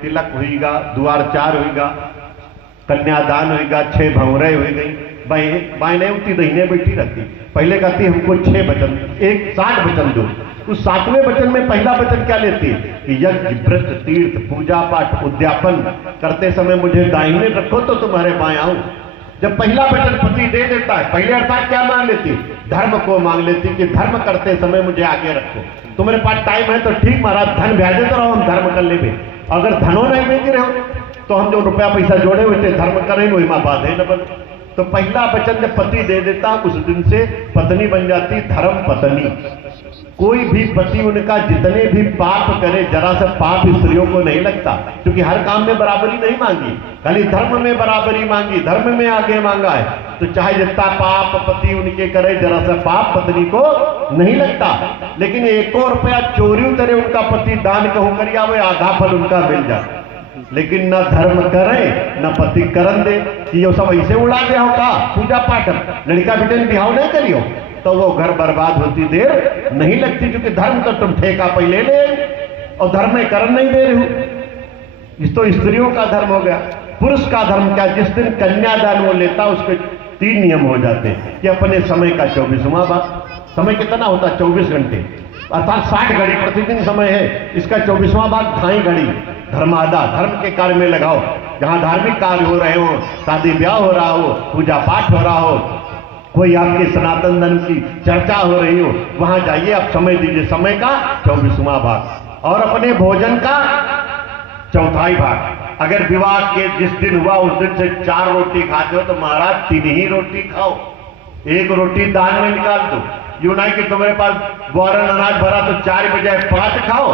तिलक होगा, द्वार चार होगा, कन्यादान होगा, 6 भंवरे हो गई, बाएं उठती दहीने बैठी रहती। पहले कहती हमको 6 वचन, 60 वचन दो। उस 7वें वचन में पहला वचन क्या लेती कि यज्ञ व्रत तीर्थ पूजा पाठ उद्यापन करते समय मुझे दाहिने रखो तो तुम्हारे बाएं आऊं। जब पहला वचन पति दे देता है, पहले अर्थात क्या मांग लेती, धर्म को मांग लेती कि धर्म करते समय मुझे आगे रखो। तुम्हारे पास टाइम है तो ठीक महाराज, धन भेजे तो रहो, हम धर्म कर ले। अगर धनो नहीं भेज रहे हो तो हम जो रुपया पैसा जोड़े हुए थे धर्म करेंगे, वही माँ बात है न बन। तो पहला वचन जब पति दे देता, उस दिन से पत्नी बन जाती धर्म पत्नी। कोई भी पति उनका जितने भी पाप करे, जरा सा पाप स्त्रियों को नहीं लगता, क्योंकि हर काम में बराबरी नहीं मांगी, खाली धर्म में बराबरी मांगी, धर्म में आगे मांगा है। तो चाहे जितना पाप पति उनके करे, जरा सा पाप पत्नी को नहीं लगता। लेकिन 1 रुपया चोरी करे उनका पति दान कहूं कर आवे, आधा फल उनका मिल जाए। लेकिन न धर्म करे न पति करन दे कि ये सब ऐसे उड़ा दे हो का पूजा पाठ, लड़का बेटे बिहाव नहीं करियो तो वो घर बर्बाद होती देर नहीं लगती, क्योंकि धर्म तो तुम ठेका पहले ले और धर्म में करन नहीं दे रहे हो। इस तो स्त्रियों का धर्म हो गया। पुरुष का धर्म क्या, जिस दिन कन्यादान वो लेता उसके 3 नियम हो जाते हैं कि अपने समय का 24वां भाग, समय कितना होता 24 घंटे अर्थात 60 घड़ी प्रतिदिन समय है, इसका 24वां भाग 2.5 घड़ी धर्मादा, धर्म के कार्य में लगाओ। जहां धार्मिक कार्य हो रहे हो, शादी ब्याह हो रहा हो, पूजा पाठ हो रहा हो, कोई आपके सनातन धर्म की चर्चा हो रही हो, वहां जाइए, आप समय दीजिए समय का 24वां भाग। और अपने भोजन का 4वां भाग। अगर विवाह के जिस दिन हुआ उस दिन से 4 रोटी खाते हो तो महाराज 3 ही रोटी खाओ, 1 रोटी दान में निकाल दो। यूं नहीं कि तुम्हारे पास बोरन अनाज भरा तो 4 बजाय 5 खाओ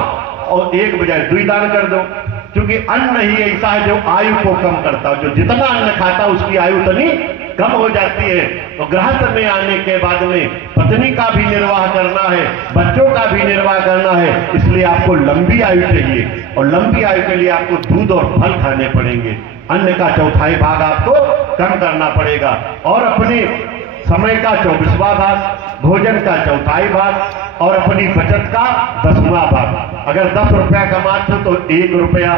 और 1 बजाय 2 दान कर दो, क्योंकि अन्न ही ऐसा है जो आयु को कम करता है। जो जितना अन्न खाता उसकी आयु उतनी कम हो जाती है। तो गृहस्थ में आने के बाद में पत्नी का भी निर्वाह करना है, बच्चों का भी निर्वाह करना है, इसलिए आपको लंबी आयु चाहिए और लंबी आयु के लिए आपको दूध और फल खाने पड़ेंगे। अन्न का 4वां भाग आपको कम करना पड़ेगा और अपने समय का 24वां भाग, भोजन का 4वां भाग और अपनी बचत का 10वां भाग। अगर 10 रुपया कमाते हो तो 1 रुपया,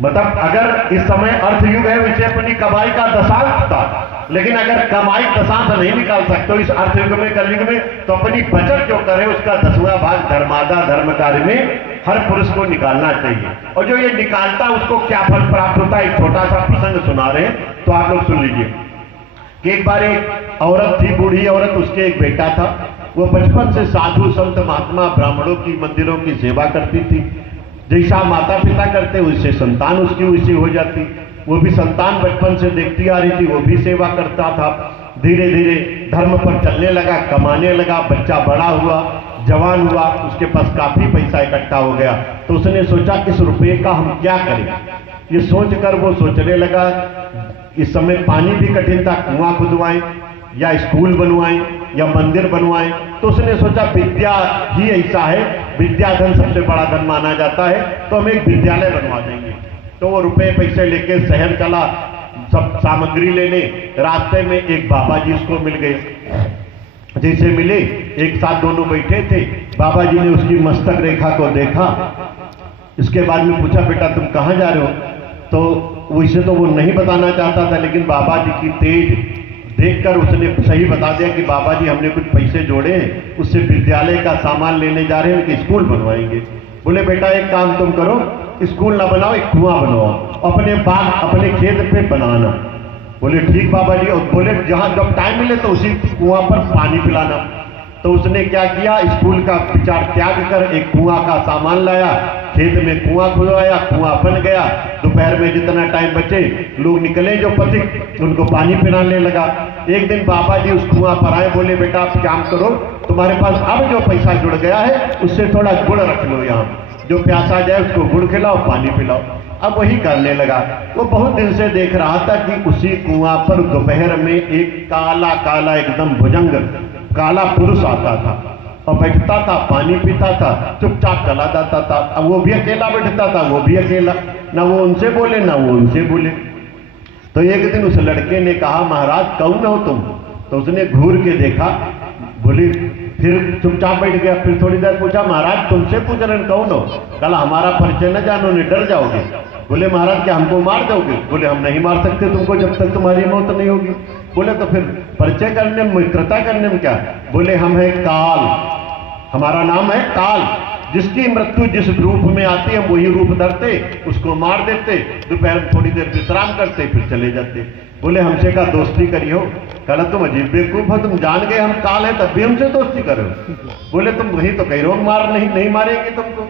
मतलब अगर इस समय अर्थयुग है वैसे अपनी कमाई का दशांश था, लेकिन अगर कमाई दशांश नहीं निकाल सकते हो इस अर्थयुग में, कलयुग में, तो अपनी बचत जो करे उसका 10वां भाग धर्मादा धर्म कार्य में हर पुरुष को निकालना चाहिए। और जो ये निकालता उसको क्या फल प्राप्त होता है, एक छोटा सा प्रसंग सुना रहे हैं तो आप लोग सुन लीजिए। कि एक बार एक औरत थी, बूढ़ी औरत, उसके एक बेटा था। वो बचपन से साधु संत महात्मा ब्राह्मणों की मंदिरों की सेवा करती थी। जैसा माता पिता करते वैसे संतान उसकी वैसी हो जाती। वो भी संतान बचपन से देखती आ रही थी, वो भी सेवा करता था। धीरे धीरे धर्म पर चलने लगा, कमाने लगा, बच्चा बड़ा हुआ, जवान हुआ, उसके पास काफी पैसा इकट्ठा हो गया। तो उसने सोचा इस रुपये का हम क्या करें। ये सोचकर वो सोचने लगा, इस समय पानी भी कठिन था, कुआं खुदवाएं या स्कूल बनवाएं या मंदिर बनवाएं। तो उसने सोचा विद्या ही ऐसा है, विद्या धन सबसे बड़ा धन माना जाता है, तो हम एक विद्यालय बनवा देंगे। तो वो रुपए पैसे लेके शहर चला सब सामग्री लेने। रास्ते में एक बाबा जी उसको मिल गए। जैसे मिले एक साथ दोनों बैठे थे, बाबा जी ने उसकी मस्तक रेखा को देखा। इसके बाद में पूछा बेटा तुम कहाँ जा रहे हो। तो वैसे तो वो नहीं बताना चाहता था, लेकिन बाबा जी की तेज देखकर उसने सही बता दिया कि बाबा जी हमने कुछ पैसे जोड़े हैं, उससे विद्यालय का सामान लेने जा रहे हैं कि स्कूल बनवाएंगे। बोले बेटा एक काम तुम करो, स्कूल ना बनाओ, एक कुआं बनवाओ, अपने बाग अपने खेत पे बनाना। बोले ठीक बाबा जी। और बोले जहां जब टाइम मिले तो उसी कुआं पर पानी पिलाना। तो उसने क्या किया, स्कूल का विचार त्याग कर एक कुआं का सामान लाया, खेत में कुआं खुदवाया, कुआं बन गया। दोपहर में जितना टाइम बचे लोग निकले जो पथिक, उनको पानी पिलाने लगा। एक दिन बाबा जी उस कुआं पर आए, बोले बेटा आप काम करो, तुम्हारे पास अब जो पैसा जुड़ गया है उससे थोड़ा गुड़ रख लो, यहाँ जो प्यासा जाए उसको गुड़ खिलाओ, पानी पिलाओ। अब वही करने लगा। वो बहुत दिन से देख रहा था कि उसी कुआं पर दोपहर में एक काला काला एकदम भुजंग काला पुरुष आता था और बैठता था, पानी पीता था, चुपचाप चला जाता था। अब वो भी अकेला बैठता था, वो भी अकेला, ना वो उनसे बोले ना वो उनसे बोले। तो एक दिन उस लड़के ने कहा महाराज कौन हो तुम। तो उसने घूर के देखा, बोले फिर चुपचाप बैठ गया। फिर थोड़ी देर पूछा, महाराज तुमसे पूछ रहे हैं कौन हो? कहा हमारा परिचय न जानो, नहीं डर जाओगे। बोले महाराज क्या हमको मार दोगे? बोले हम नहीं मार सकते तुमको जब तक तुम्हारी मौत नहीं होगी। बोले तो फिर परिचय करने में, मित्रता करने में क्या? बोले हम है काल, हमारा नाम है काल, जिसकी मृत्यु जिस रूप में आती है वही रूप धरते, उसको मार देते, दोपहर में थोड़ी देर विश्राम करते, फिर चले जाते। बोले हमसे का दोस्ती करी हो? कहा तुम अजीब बेवकूफ हो, तुम जान गए हम काल है तब भी हमसे दोस्ती करो। बोले तुम वही तो कह रहे हो मार नहीं मारेंगे तुमको।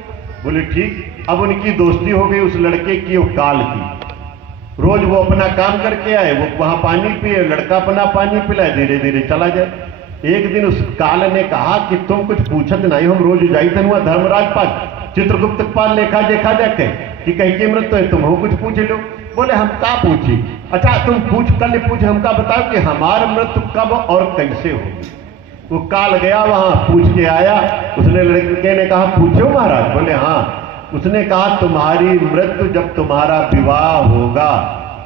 बोले ठीक। अब उनकी दोस्ती हो गई उस लड़के की और काल की। रोज वो अपना काम करके आए, वो वहां पानी पिए, लड़का अपना पानी पिलाए, धीरे धीरे चला जाए। एक दिन उस काल ने कहा कि तुम कुछ पूछत नहीं, हम रोज जाई थे हुआ धर्मराज पास चित्रगुप्त पाल लेखा देखा जाके कि कहीं की मृत्यु है, तुम हो कुछ पूछ लो। बोले हम का पूछी? अच्छा तुम कल पूछ, हमका बताओ कि हमारी मृत्यु कब और कैसे होगी। वो काल गया वहां, पूछ के आया। उसने लड़के ने कहा पूछो महाराज? बोले हाँ। उसने कहा तुम्हारी मृत्यु जब तुम्हारा विवाह होगा,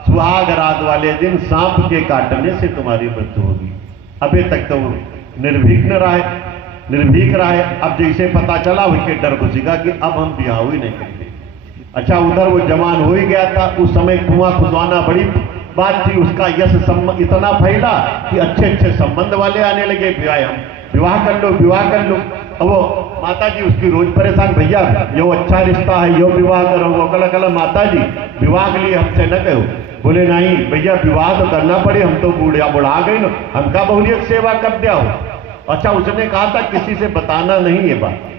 सुहाग रात वाले दिन सांप के काटने से तुम्हारी मृत्यु होगी। अभी तक तो निर्भीक रहा है। अब जैसे पता चला उसके डर घुसेगा कि अब हम ब्याह ही नहीं करेंगे। अच्छा उधर वो जवान हो ही गया था। उस समय कुआं खुदवाना बड़ी बात थी। उसका यश इतना फैला कि अच्छे अच्छे संबंध वाले आने लगे, हम विवाह कर लो। अब वो माता जी उसकी रोज परेशान, भैया यो अच्छा रिश्ता है, यो विवाह करो। वो कला माता जी विवाह के लिए हमसे न कहो। बोले नहीं भैया विवाह तो करना पड़े, हम तो बुढ़ा गए ना, हमका बहुलियत सेवा कब दिया हो। अच्छा उसने कहा था किसी से बताना नहीं ये बात।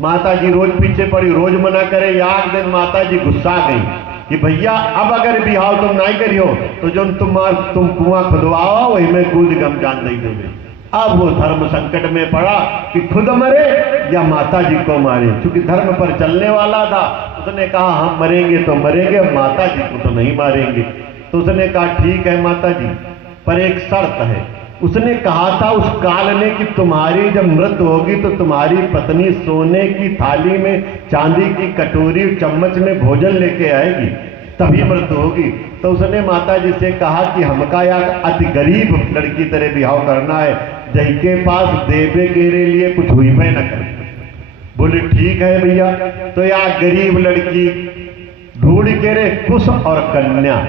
माता जी रोज पीछे पड़ी, रोज मना करे। एक दिन माता जी गुस्सा गई कि भैया अब अगर बिहाव तुम नहीं करियो तो जो तुम कुआं खुदवाओ वही में कूद गम जान नहीं दोगे। अब वो धर्म संकट में पड़ा कि खुद मरे या माता जी को मारे, क्योंकि धर्म पर चलने वाला था। उसने कहा हम मरेंगे तो मरेंगे, माता जी को तो नहीं मारेंगे। तो उसने कहा ठीक है माता जी, पर एक शर्त है। उसने कहा था उस काल ने कि तुम्हारी जब मृत्यु होगी तो तुम्हारी पत्नी सोने की थाली में चांदी की कटोरी चम्मच में भोजन लेके आएगी, तभी मृत्यु होगी। तो उसने माता जी से कहा कि हमका या अति गरीब लड़की तरह बिहाव करना है, जही के पास देवे के लिए कुछ हुई मैं न कर। बोले ठीक है भैया। तो या गरीब लड़की ढूंढ के रे कुश और कन्या।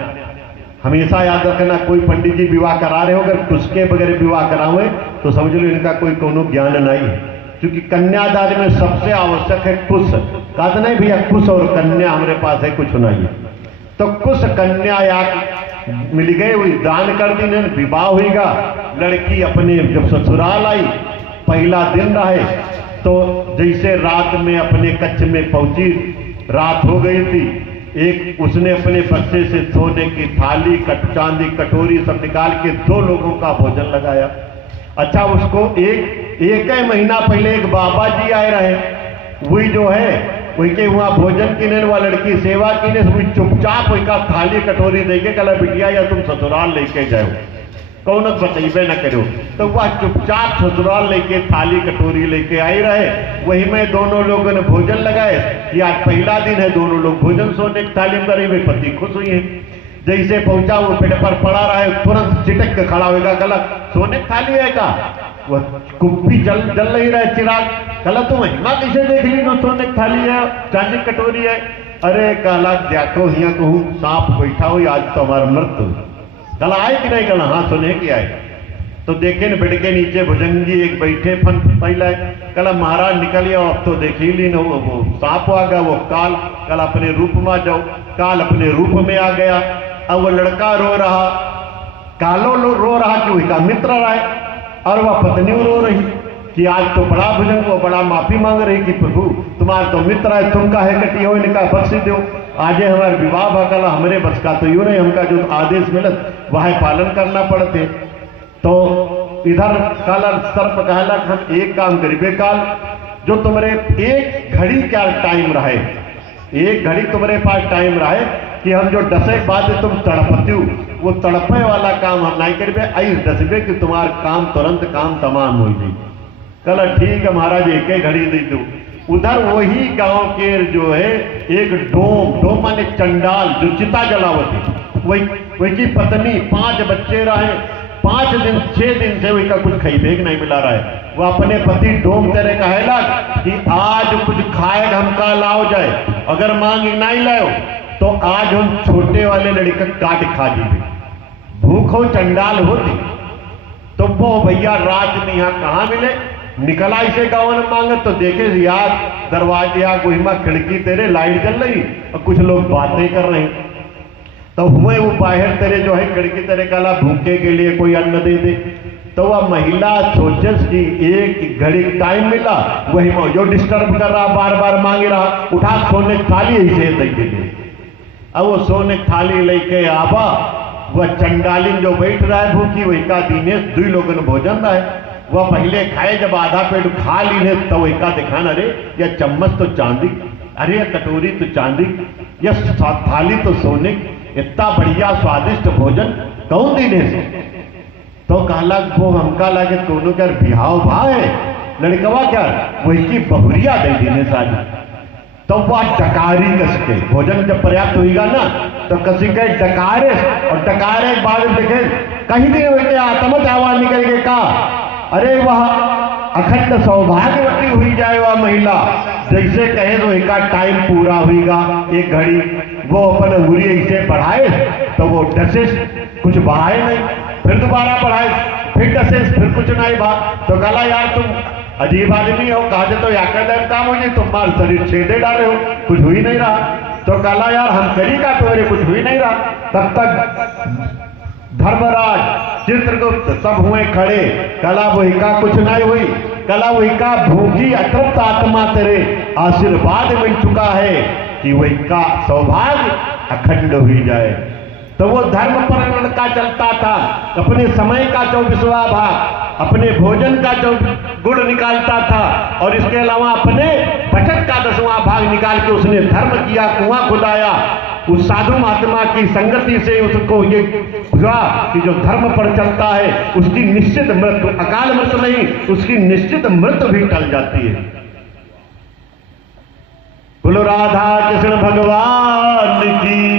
हमेशा याद रखना, कोई पंडित जी विवाह करा रहे हो अगर कुश के बगैर विवाह करावे तो समझ लो इनका कोई कोनो ज्ञान नहीं है, क्योंकि कन्यादान में सबसे आवश्यक है कुश। कहा नहीं भैया कुश और कन्या हमारे पास है, कुछ नहीं है। तो कुश कन्या या मिल गए, हुई दान कर दी, विवाह हुईगा। लड़की अपने जब ससुराल आई, पहला दिन रहे तो जैसे रात में अपने कच्छ में पहुंची, रात हो गई थी। एक उसने अपने बच्चे से सोने की थाली चांदी कटोरी सब निकाल के 2 लोगों का भोजन लगाया। अच्छा उसको एक महीना पहले एक बाबा जी आए रहे, वही जो है वही के वहां भोजन किने वाला लड़की सेवा किने, वही चुपचाप वही का थाली कटोरी देके कला बिटिया या तुम ससुराल लेके जाओ, कौन बतेबे न करो। तो वह चुपचाप ससुराल लेके थाली कटोरी लेके आई रहे। वही में दोनों लोगों ने भोजन लगाए कि आज पहला दिन है, दोनों लोग भोजन सोने की थाली में करे हुए, पति खुश हुई है। जैसे पहुंचा वो पेड़ पर पड़ा रहा है, तुरंत चिटक के खड़ा होगा, कला सोने की थाली है का? वह कुप्पी जल नहीं रहा चिराग। कला तुम महिमा कैसे देख ली, नो सोने की थाली है, चांदी कटोरी है। अरे कला देखो हिया कहूँ सांप बैठा हुई, आज तो हमारा मृत्यु। कला आए कि नहीं? कला हाँ सुने कि आए। तो देखे न बेड के नीचे भुजंगी एक बैठे फन पहला। कला महाराज निकलिए, अब तो देख ही ली न, वो सांप आ गया, वो काल। कल अपने रूप में जाओ। काल अपने रूप में आ गया। अब वो लड़का रो रहा, कालो रो रहा कि वही का मित्र रहा है, और वह पत्नी रो रही कि आज तो बड़ा भुजंग, वो बड़ा माफी मांग रही कि प्रभु तुम्हारा तो मित्र है, तुम का है कटी हो, इनका बख्शी दो। आजे हमारे विवाह भकला, हमारे बस का तो यूं नहीं, हमका जो आदेश मिलत वह पालन करना पड़ते। तो इधर काल सर्प कहला हम एक काम करीबे काल, जो तुम्हारे एक घड़ी क्या टाइम रहे, एक घड़ी तुम्हारे पास टाइम रहे कि हम जो डसे बाद तुम तड़पती, वो तड़पे वाला काम हम नहीं करीबे, आई डसबे कि तुम्हारा काम तुरंत काम तमाम हो जाए। कल ठीक है महाराज, एक ही घड़ी दे दो। उधर वही गांव के जो है एक डोम माने चंडाल जो चिता जलावती, वही की पत्नी 5 बच्चे रहे, 5 दिन 6 दिन से वही का कुछ खैबे नहीं मिला रहा है। वो अपने पति डोम तेरे कहेला कि आज कुछ खाएगा हमका लाओ जाए, अगर मांग नहीं लाओ तो आज हम छोटे वाले लड़का काट खा जीवे, भूखो चंडाल होती। तो वो भैया रात में यहाँ कहाँ मिले, निकला इसे गाँव में मांगे तो देखे यार दरवाजे या गुहिमा खिड़की तेरे लाइट जल रही और कुछ लोग बातें कर रहे हैं। तो हुए वो बाहर तेरे जो है खिड़की तेरे काला भूखे के लिए कोई अन्न दे दे। तो वह महिला सोचस कि एक घड़ी टाइम मिला, वही जो डिस्टर्ब कर रहा बार बार मांग रहा, उठा सोने की थाली ऐसे दे दे। अब वो सोने की थाली लेके आवा, वह चंडालिन जो बैठ रहा है भूखी वही का दिनेश 2 लोगन भोजन रहा है। वह पहले खाए, जब आधा पेट खा ली तो वही का दिखाना, अरे यह चम्मच तो चांदी, अरे यह कटोरी तो चांदी, यह थाली तो सोने, इतना बढ़िया स्वादिष्ट भोजन कौन दिनेश? तो कहला वो हमका लागे दोनों क्या बिहाव भाव है, लड़कवा क्या वही की बहुरिया दे दिनेश आज। तो वह डकारी कस के भोजन जब पर्याप्त होगा ना तो कसी के डकारे, और डकारे बाद देखे कहीं भी आत्मत आवाज निकल के का, अरे वह अखंड सौभाग्यवती हुई जाए वह महिला, जैसे कहे तो एक टाइम पूरा हुईगा 1 घड़ी, वो अपन उंगली ऐसे बढ़ाए तो वो डसेस कुछ बढ़ाए नहीं, फिर दोबारा बढ़ाए, फिर डसेस, फिर कुछ नहीं बात। तो कहा यार तुम अजीब आदमी हो, कहा तो याकर काम हो जी, तुम्हारा शरीर छेदे डाले हो, कुछ हुई नहीं रहा। तो कहा यार हम करीगा तो मेरे कुछ हुई नहीं रहा। तब तक धर्मराज चित्रगुप्त सब हुए खड़े, कला वही का कुछ नहीं हुई, कला वही का भूखी अतृप्त आत्मा तेरे आशीर्वाद मिल चुका है कि वही का सौभाग्य अखंड हुई जाए। तो वो धर्म पर लड़का चलता था, अपने समय का 24वां भाग, अपने भोजन का जो गुण निकालता था, और इसके अलावा अपने बचत का 10वां भाग निकाल के उसने धर्म किया, कुआं खुदाया। उस साधु महात्मा की संगति से उसको ये हुआ कि जो धर्म पर चलता है उसकी निश्चित मृत्यु, अकाल मृत्यु नहीं, उसकी निश्चित मृत्यु भी टल जाती है। बोलो राधा कृष्ण भगवान की।